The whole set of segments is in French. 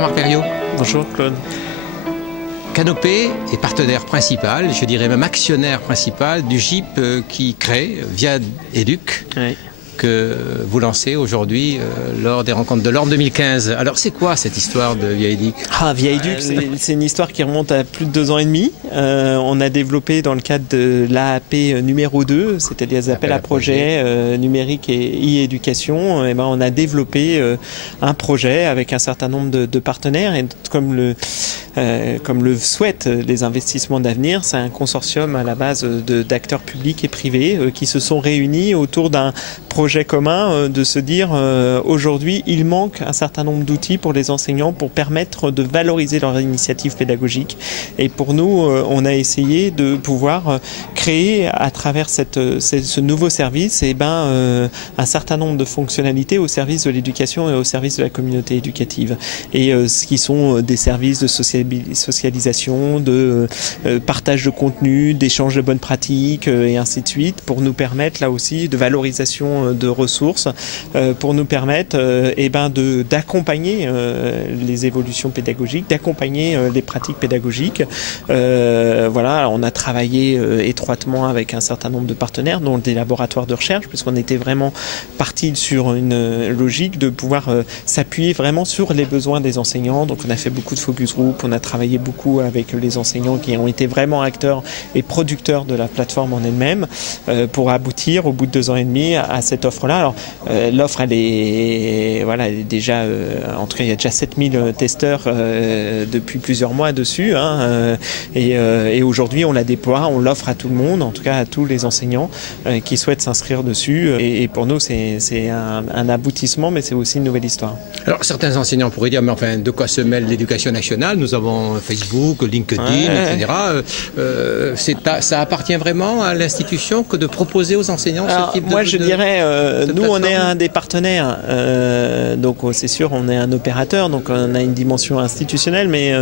Jean-Marc Perriot. Bonjour Claude. Canopé est partenaire principal, je dirais même actionnaire principal du GIP qui crée via Educ. Oui. Que vous lancez aujourd'hui lors des rencontres de l'Orne 2015. Alors c'est quoi cette histoire de Via Educ ? Via Educ, c'est une histoire qui remonte à plus de 2 ans et demi. On a développé dans le cadre de l'AAP numéro 2, c'est-à-dire les appels à projets numériques et e-éducation. Et on a développé un projet avec un certain nombre de partenaires. Et comme le souhaitent les investissements d'avenir, c'est un consortium à la base d'acteurs publics et privés qui se sont réunis autour d'un projet commun de se dire aujourd'hui il manque un certain nombre d'outils pour les enseignants pour permettre de valoriser leur initiative pédagogique. Et pour nous, on a essayé de pouvoir créer à travers ce nouveau service un certain nombre de fonctionnalités au service de l'éducation et au service de la communauté éducative. Et ce qui sont des services de socialisation, de partage de contenu, d'échange de bonnes pratiques et ainsi de suite, pour nous permettre là aussi de valorisation de ressources, pour nous permettre d'accompagner les évolutions pédagogiques, d'accompagner les pratiques pédagogiques. On a travaillé étroitement avec un certain nombre de partenaires, dont des laboratoires de recherche, puisqu'on était vraiment parti sur une logique de pouvoir s'appuyer vraiment sur les besoins des enseignants. Donc on a fait beaucoup de focus group, on a travaillé beaucoup avec les enseignants qui ont été vraiment acteurs et producteurs de la plateforme en elle-même pour aboutir au bout de 2 ans et demi à cette offre-là. Alors l'offre elle est déjà en tout cas il y a déjà 7000 testeurs depuis plusieurs mois dessus et aujourd'hui on la déploie, on l'offre à tout le monde, en tout cas à tous les enseignants qui souhaitent s'inscrire dessus et pour nous c'est un aboutissement, mais c'est aussi une nouvelle histoire. Alors certains enseignants pourraient dire mais enfin de quoi se mêle l'éducation nationale, nous avons Facebook, LinkedIn, etc. Ça appartient vraiment à l'institution que de proposer aux enseignants ce type de... Moi je dirais nous on est un des partenaires, donc c'est sûr on est un opérateur, donc on a une dimension institutionnelle, mais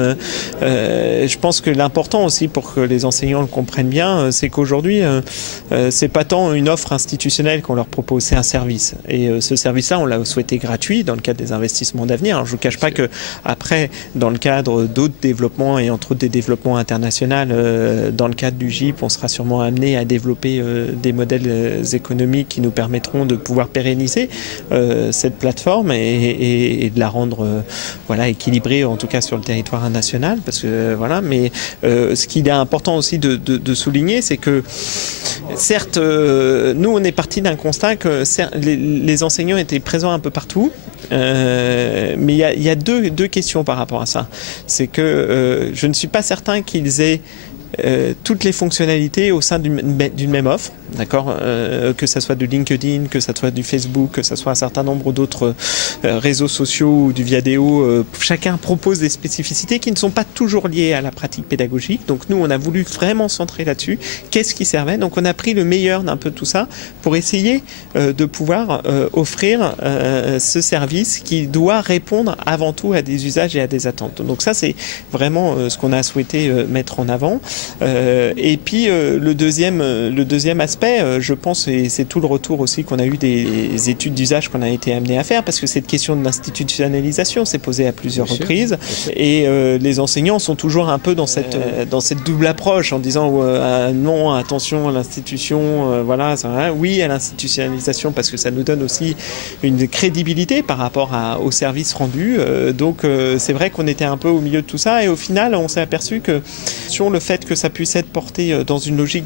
je pense que l'important aussi pour que les enseignants le comprennent bien, c'est qu'aujourd'hui c'est pas tant une offre institutionnelle qu'on leur propose, c'est un service. Et ce service-là on l'a souhaité gratuit dans le cadre des investissements d'avenir. Alors, je vous cache pas que après dans le cadre d'autres développements et entre autres des développements internationaux, dans le cadre du GIP, on sera sûrement amené à développer des modèles économiques qui nous permettront de pouvoir pérenniser cette plateforme et de la rendre équilibrée, en tout cas sur le territoire national, parce que mais ce qu'il est important aussi de souligner, c'est que certes nous on est parti d'un constat que les enseignants étaient présents un peu partout, mais il y a deux questions par rapport à ça. C'est que je ne suis pas certain qu'ils aient toutes les fonctionnalités au sein d'une même offre, d'accord, que ça soit du LinkedIn, que ça soit du Facebook, que ça soit un certain nombre d'autres réseaux sociaux ou du Viadeo. Chacun propose des spécificités qui ne sont pas toujours liées à la pratique pédagogique. Donc nous, on a voulu vraiment centrer là-dessus. Qu'est-ce qui servait ? Donc on a pris le meilleur d'un peu tout ça pour essayer de pouvoir offrir ce service qui doit répondre avant tout à des usages et à des attentes. Donc ça, c'est vraiment ce qu'on a souhaité mettre en avant. Et puis le deuxième aspect, je pense, et c'est tout le retour aussi qu'on a eu des études d'usage qu'on a été amené à faire, parce que cette question de l'institutionnalisation s'est posée à plusieurs reprises, et les enseignants sont toujours un peu dans cette double approche en disant non, attention à l'institution, oui à l'institutionnalisation parce que ça nous donne aussi une crédibilité par rapport au service rendu. Donc c'est vrai qu'on était un peu au milieu de tout ça, et au final on s'est aperçu que sur le fait que ça puisse être porté dans une logique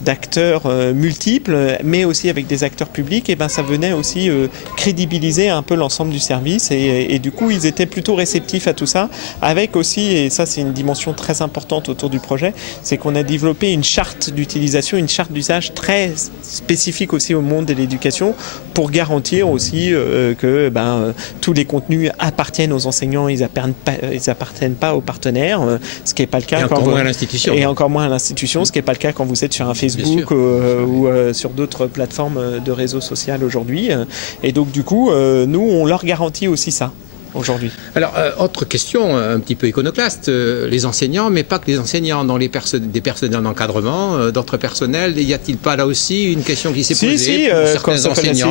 d'acteurs multiples, mais aussi avec des acteurs publics, et ça venait aussi crédibiliser un peu l'ensemble du service, et du coup ils étaient plutôt réceptifs à tout ça, avec aussi, et ça c'est une dimension très importante autour du projet, c'est qu'on a développé une charte d'utilisation, une charte d'usage très spécifique aussi au monde de l'éducation, pour garantir aussi que tous les contenus appartiennent aux enseignants, ils appartiennent pas aux partenaires, ce qui n'est pas le cas et encore moins à l'institution, ce qui n'est pas le cas quand vous êtes sur un Facebook ou sur d'autres plateformes de réseaux sociaux aujourd'hui. Et donc du coup, nous, on leur garantit aussi ça. aujourd'hui. Alors, autre question un petit peu iconoclaste, les enseignants, mais pas que les enseignants, dans des personnels d'encadrement, d'autres personnels, y a-t-il pas là aussi une question qui s'est posée pour certains enseignants?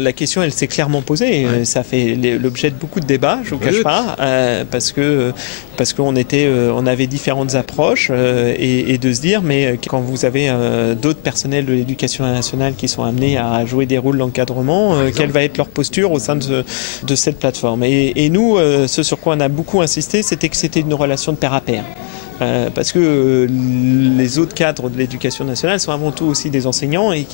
La question, elle s'est clairement posée. Ouais. Ça fait l'objet de beaucoup de débats, je vous cache pas, parce qu'on avait différentes approches et de se dire, mais quand vous avez d'autres personnels de l'éducation nationale qui sont amenés à jouer des rôles d'encadrement, quelle va être leur posture au sein de cette plateforme. Et nous, ce sur quoi on a beaucoup insisté, c'était que c'était une relation de pair à pair. Parce que les autres cadres de l'éducation nationale sont avant tout aussi des enseignants et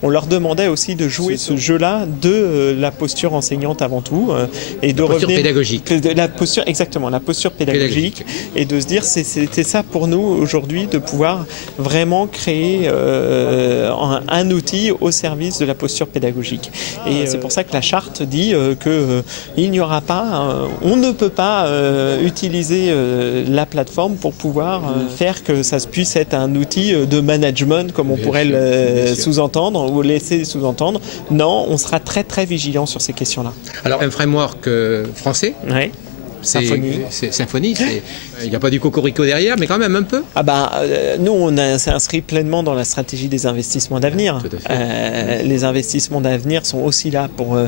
qu'on leur demandait aussi de jouer ce jeu-là de la posture enseignante avant tout et de revenir pédagogique. La posture pédagogique et de se dire c'était ça pour nous aujourd'hui de pouvoir vraiment créer un outil au service de la posture pédagogique. Et c'est pour ça que la charte dit que il n'y aura pas, on ne peut pas utiliser la plateforme pour pouvoir faire que ça puisse être un outil de management comme on pourrait le sous-entendre ou laisser sous-entendre. Non, on sera très très vigilant sur ces questions-là. Alors un framework français. Oui. Symphonie. Il n'y a pas du cocorico derrière, mais quand même un peu. Nous, on s'inscrit pleinement dans la stratégie des investissements d'avenir. Les investissements d'avenir sont aussi là pour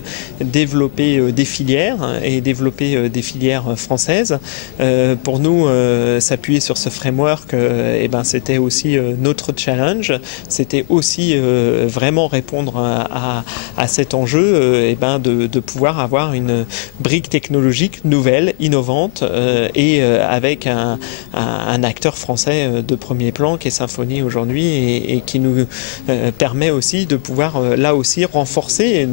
développer des filières et développer des filières françaises. Pour nous, s'appuyer sur ce framework, c'était aussi notre challenge. C'était aussi vraiment répondre à cet enjeu de pouvoir avoir une brique technologique nouvelle, innovante et avec un acteur français de premier plan qui est Symphonie aujourd'hui et qui nous permet aussi de pouvoir là aussi renforcer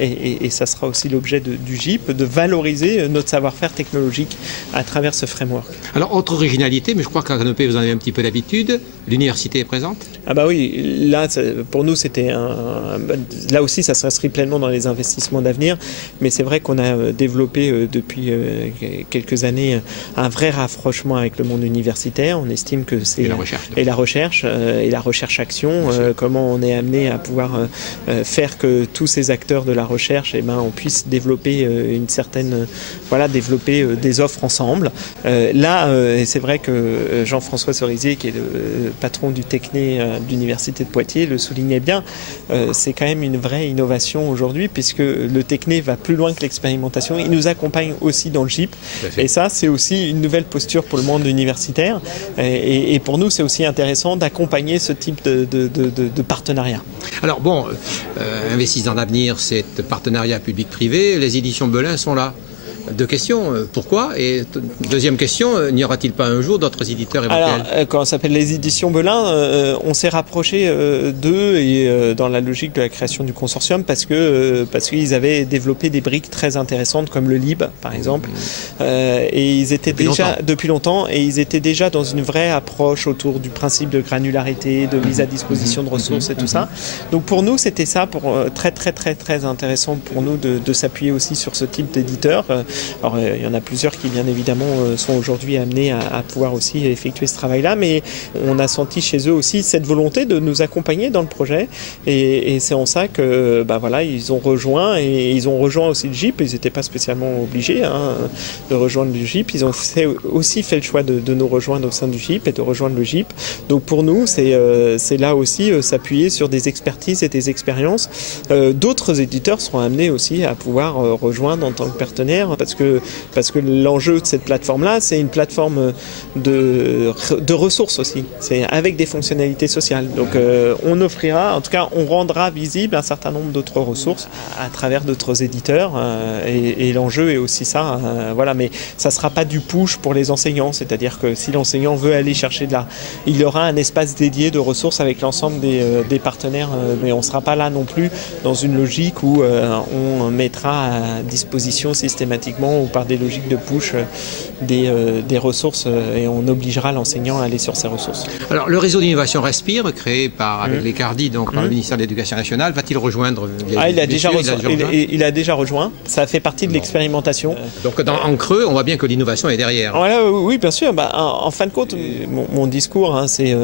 et ça sera aussi l'objet du GIP, de valoriser notre savoir-faire technologique à travers ce framework. Alors autre originalité, mais je crois qu'à Canopé vous en avez un petit peu l'habitude, l'université est présente? Oui, là pour nous c'était là aussi ça s'inscrit pleinement dans les investissements d'avenir, mais c'est vrai qu'on a développé depuis quelques années un vrai rapprochement avec le monde universitaire. On estime que c'est la recherche action, comment on est amené à pouvoir faire que tous ces acteurs de la recherche on puisse développer développer des offres ensemble. C'est vrai que Jean-François Cerisier, qui est le patron du Techné de l'Université de Poitiers, le soulignait bien. C'est quand même une vraie innovation aujourd'hui puisque le Techné va plus loin que l'expérimentation. Il nous accompagne aussi dans le GIP. Et ça, c'est aussi une nouvelle posture pour le monde universitaire. Et pour nous, c'est aussi intéressant d'accompagner ce type de partenariat. Alors Investis dans l'avenir, c'est partenariat public-privé. Les éditions Belin sont là. Deux questions. Pourquoi? Et deuxième question, n'y aura-t-il pas un jour d'autres éditeurs éventuels? Alors, quand on s'appelle les éditions Belin, on s'est rapproché d'eux et dans la logique de la création du consortium parce qu'ils avaient développé des briques très intéressantes comme le LIB, par exemple. Et ils étaient depuis longtemps, et ils étaient déjà dans une vraie approche autour du principe de granularité, de mise à disposition de ressources et tout ça. Donc pour nous, c'était ça très très très très intéressant pour nous de s'appuyer aussi sur ce type d'éditeur. Alors, il y en a plusieurs qui, bien évidemment, sont aujourd'hui amenés à pouvoir aussi effectuer ce travail-là, mais on a senti chez eux aussi cette volonté de nous accompagner dans le projet, et c'est en ça que, ils ont rejoint, et ils ont rejoint aussi le GIP. Ils n'étaient pas spécialement obligés de rejoindre le GIP. Ils ont aussi fait le choix de nous rejoindre au sein du GIP et de rejoindre le GIP. Donc pour nous, c'est là aussi s'appuyer sur des expertises et des expériences. D'autres éditeurs seront amenés aussi à pouvoir rejoindre en tant que partenaire, parce que l'enjeu de cette plateforme-là, c'est une plateforme de ressources aussi. C'est avec des fonctionnalités sociales. Donc on offrira, en tout cas on rendra visible un certain nombre d'autres ressources à travers d'autres éditeurs et l'enjeu est aussi ça. Mais ça ne sera pas du push pour les enseignants, c'est-à-dire que si l'enseignant veut aller chercher il y aura un espace dédié de ressources avec l'ensemble des partenaires, mais on ne sera pas là non plus dans une logique où on mettra à disposition systématiquement ou par des logiques de push des ressources et on obligera l'enseignant à aller sur ces ressources. Alors, le réseau d'innovation Respire, créé avec les CARDI, donc par le ministère de l'Éducation nationale, va-t-il rejoindre il a déjà rejoint. Ça fait partie de l'expérimentation. Donc, en creux, on voit bien que l'innovation est derrière. Voilà, oui, bien sûr. En fin de compte, mon discours, c'est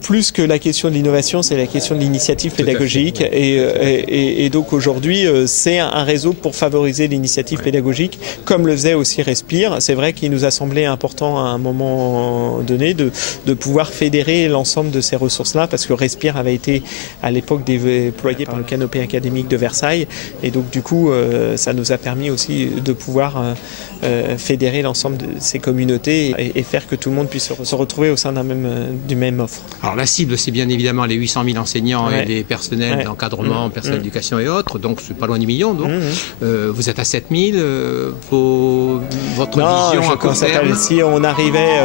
plus que la question de l'innovation, c'est la question de l'initiative pédagogique. Fait, et donc aujourd'hui, c'est un réseau pour favoriser l'initiative pédagogique, comme le faisait aussi Respire. C'est vrai qu'il nous a semblé important à un moment donné de pouvoir fédérer l'ensemble de ces ressources-là, parce que Respire avait été à l'époque déployé par le Canopée académique de Versailles. Et donc du coup, ça nous a permis aussi de pouvoir fédérer l'ensemble de ces communautés et faire que tout le monde puisse se retrouver au sein du même offre. Alors la cible, c'est bien évidemment les 800 000 enseignants et les personnels d'encadrement, personnel d'éducation et autres, donc c'est pas loin du million. Donc. Vous êtes à 7 000, votre vision à court terme? Si on arrivait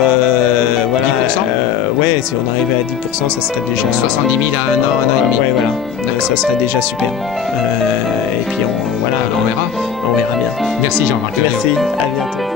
10%, si on arrivait à 10%, ça serait déjà... Donc 70 000 à un an et demi. Oui, voilà, ça serait déjà super. Et puis on verra. On verra bien. Merci Jean-Marc. Merci, à bientôt.